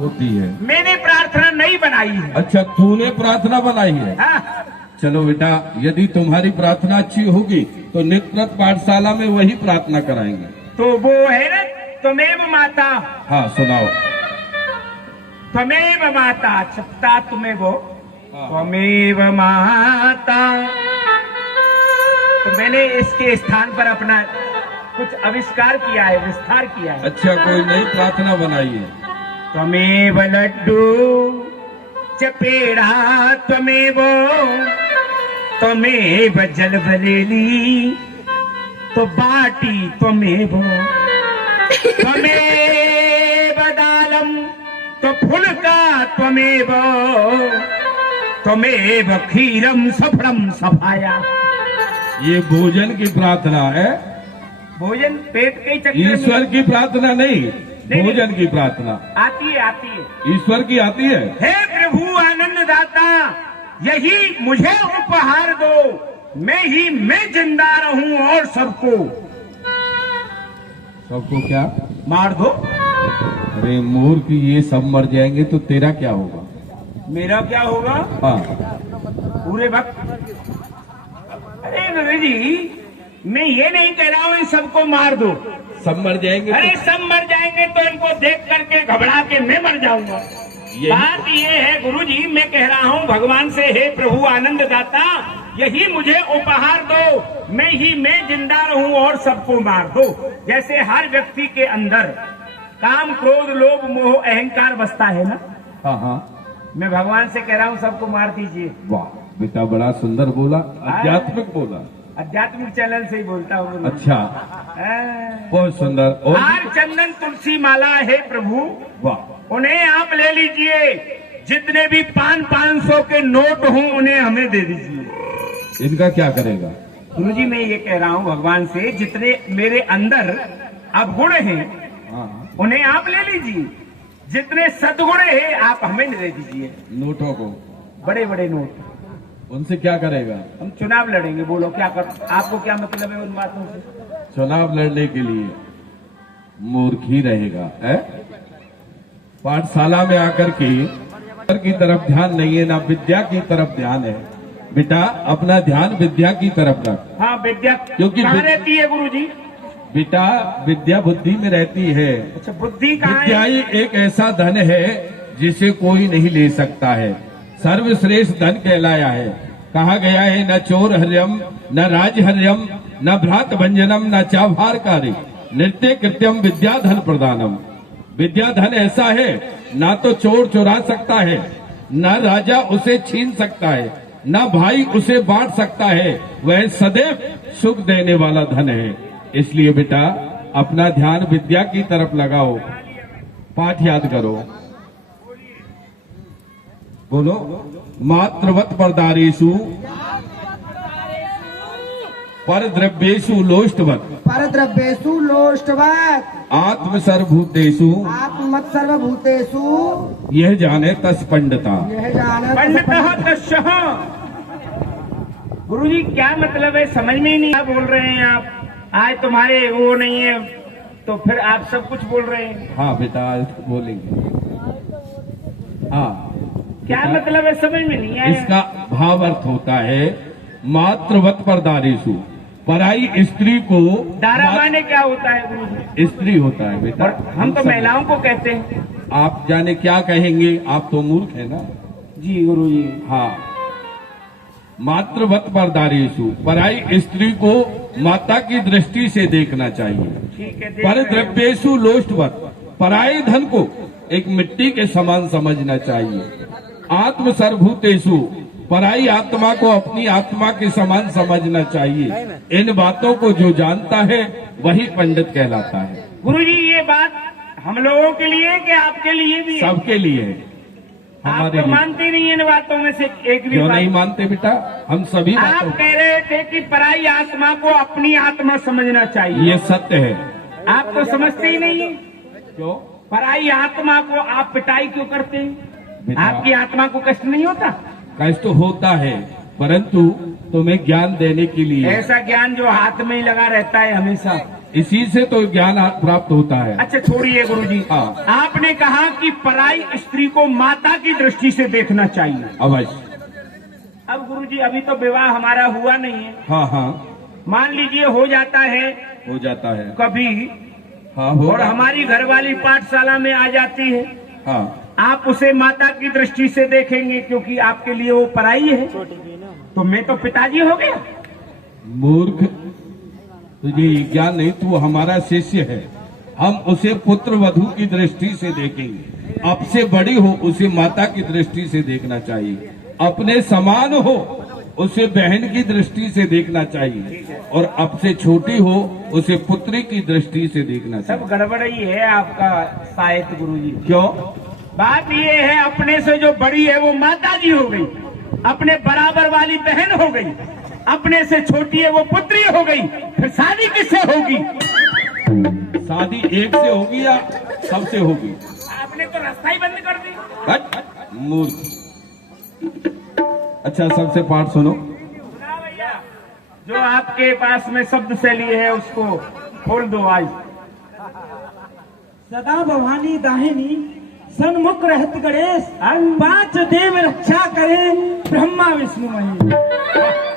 होती है। मैंने प्रार्थना नहीं बनाई है। अच्छा, तूने प्रार्थना बनाई है। हाँ, चलो बेटा, यदि तुम्हारी प्रार्थना अच्छी होगी तो नित्यप्रत पाठशाला में वही प्रार्थना कराएंगे। तो वो है ना, त्वमेव माता, हाँ सुनाओ। त्वमेव माता सप्ता त्वमेव, हाँ। त्वमेव माता। तो मैंने इसके स्थान पर अपना कुछ आविष्कार किया है, विस्तार किया है। अच्छा, कोई नई प्रार्थना बनाई है। त्वमेव लड्डू च पेड़ा त्वमेव, त्वमेव जलभलेली तो बाटी त्वमेव, त्वमेव दालम तो फुलका त्वमेव, त्वमेव क्षीरम सफलम सफाया। ये भोजन की प्रार्थना है, भोजन पेट के चक्कर में ईश्वर की प्रार्थना नहीं, भोजन की प्रार्थना। आती है, आती है। ईश्वर की आती है। हे प्रभु आनंद दाता, यही मुझे उपहार दो, मैं जिंदा रहूं और सबको क्या मार दो। अरे मूर्ख, ये सब मर जाएंगे तो तेरा क्या होगा? मेरा क्या होगा? हाँ, पूरे वक्त। अरे गुरु जी, मैं ये नहीं कह रहा हूँ इन सबको मार दो। सब मर जाएंगे अरे सब मर जाएंगे तो इनको देख करके घबरा के मैं मर जाऊंगा। बात ये है गुरुजी, मैं कह रहा हूँ भगवान से, हे प्रभु आनंद दाता, यही मुझे उपहार दो, मैं जिंदा रहूं और सबको मार दो। जैसे हर व्यक्ति के अंदर काम, क्रोध, लोभ, मोह, अहंकार बसता है ना। हाँ हाँ, मैं भगवान से कह रहा हूँ सबको मार दीजिए। वाह बेटा, बड़ा सुंदर बोला, आध्यात्मिक बोला। आध्यात्मिक चैनल से ही बोलता हूँ। अच्छा, बहुत सुंदर। और हार चंदन तुलसी माला है प्रभु, वाह, उन्हें आप ले लीजिए। जितने भी 500 के नोट हों उन्हें हमें दे दीजिए। इनका क्या करेगा? गुरुजी, मैं ये कह रहा हूँ भगवान से, जितने मेरे अंदर अवगुण हैं हाँ, उन्हें आप ले लीजिए, जितने सद्गुण हैं आप हमें दे दीजिए। नोटों को, बड़े बड़े नोट, उनसे क्या करेगा? हम चुनाव लड़ेंगे। बोलो क्या कर, आपको क्या मतलब है उन बातों से? चुनाव लड़ने के लिए मूर्ख ही रहेगा है? पाठशाला में आकर के की तरफ ध्यान नहीं है, ना विद्या की तरफ ध्यान है। बेटा, अपना ध्यान विद्या की तरफ रख। हाँ, विद्या क्योंकि कहाँ रहती है गुरुजी? बेटा, विद्या बुद्धि में रहती है। अच्छा, बुद्धि कहाँ विद्या है? ही एक ऐसा धन है जिसे कोई नहीं ले सकता है, सर्वश्रेष्ठ धन कहलाया है। कहा गया है, न चोर हर्यम, न राज हर्यम, न भ्रात भंजनम, न चाभार कार्य, नृत्य कृत्यम विद्या धन प्रदानम। विद्या धन ऐसा है, ना तो चोर चुरा सकता है, न राजा उसे छीन सकता है, न भाई उसे बांट सकता है। वह सदैव सुख देने वाला धन है। इसलिए बेटा, अपना ध्यान विद्या की तरफ लगाओ, पाठ याद करो। बोलो, मात्रवत परदारेषु परद्रव्येषु लोष्टवत, परद्रव्येषु लोष्टवत्, आत्मसर्वभूतेषु आत्मत सर्वभूतेषु यह जाने तस् पंडिता। यह जानत पंडितः तस्यः। गुरुजी, क्या मतलब है? समझ में ही नहीं क्या बोल रहे हैं आप। आज तुम्हारे वो नहीं है तो फिर आप सब कुछ बोल रहे हैं। हाँ बेटा, आज बोलेंगे। हाँ, क्या मतलब है? समझ में नहीं आया। इसका भाव अर्थ होता है, मात्रवत परदारेषु, पराई स्त्री को। दारा माने क्या होता है गुरुजी? स्त्री होता है बेटा। और हम तो सब- महिलाओं को कहते हैं। आप जाने क्या कहेंगे, आप तो मूर्ख है ना। जी गुरुजी। हाँ, मातृवत परदारेषु, पराई स्त्री को माता की दृष्टि से देखना चाहिए। ठीक है, पर द्रव्येषु लोष्टवत, पराये धन को एक मिट्टी के समान समझना चाहिए। आत्म सर्वभूतेषु, पराई आत्मा को अपनी आत्मा के समान समझना चाहिए। इन बातों को जो जानता है वही पंडित कहलाता है। गुरुजी, ये बात हम लोगों के लिए कि आपके लिए भी है? सबके लिए है, आप हमारे तो लिए। मानते नहीं इन बातों में से एक भी क्यों नहीं बात। मानते बेटा? हम सभी आप बातों, कह रहे थे कि पराई आत्मा को अपनी आत्मा समझना चाहिए। ये सत्य है। आप तो समझते ही नहीं है। क्यों पराई आत्मा को आप पिटाई क्यों करते हैं? बेटा? आपकी आत्मा को कष्ट नहीं होता? कष्ट होता है, परंतु तुम्हें ज्ञान देने के लिए। ऐसा ज्ञान जो हाथ में ही लगा रहता है हमेशा। इसी से तो ज्ञान प्राप्त होता है। अच्छा छोड़िए गुरुजी, हाँ। आपने कहा कि पराई स्त्री को माता की दृष्टि से देखना चाहिए। अवश्य। अब गुरुजी अभी तो विवाह हमारा हुआ नहीं है, हाँ हाँ मान लीजिए हो जाता है हो जाता है। कभी, हाँ हो। और हमारी घरवाली पाठशाला में आ जाती है, हाँ आप उसे माता की दृष्टि से देखेंगे क्योंकि आपके लिए वो पराई है, तो मैं तो पिताजी हो गया। मूर्ख, तुझे ज्ञान नहीं, तू हमारा शिष्य है। हम उसे पुत्र वधू की दृष्टि से देखेंगे। अब से बड़ी हो उसे माता की दृष्टि से देखना चाहिए, अपने समान हो उसे बहन की दृष्टि से देखना चाहिए, और अब से छोटी हो उसे पुत्री की दृष्टि से देखना सब चाहिए। गड़बड़ ही है आपका साहित्य गुरुजी। क्यों? बात ये है, अपने से जो बड़ी है वो माता जी हो गई, अपने बराबर वाली बहन हो गई, अपने से छोटी है वो पुत्री हो गई, फिर शादी किससे होगी? शादी एक से होगी या सबसे होगी? आपने तो रास्ता ही बंद कर दी। हट, मूर्ख। अच्छा, सबसे पाठ सुनो। सुना भैया, जो आपके पास में शब्द शैली है उसको खोल दो आज। सदा भवानी दाहिनी सन्मुख रहत गणेश, 5 देव रक्षा करे ब्रह्मा विष्णु महेश।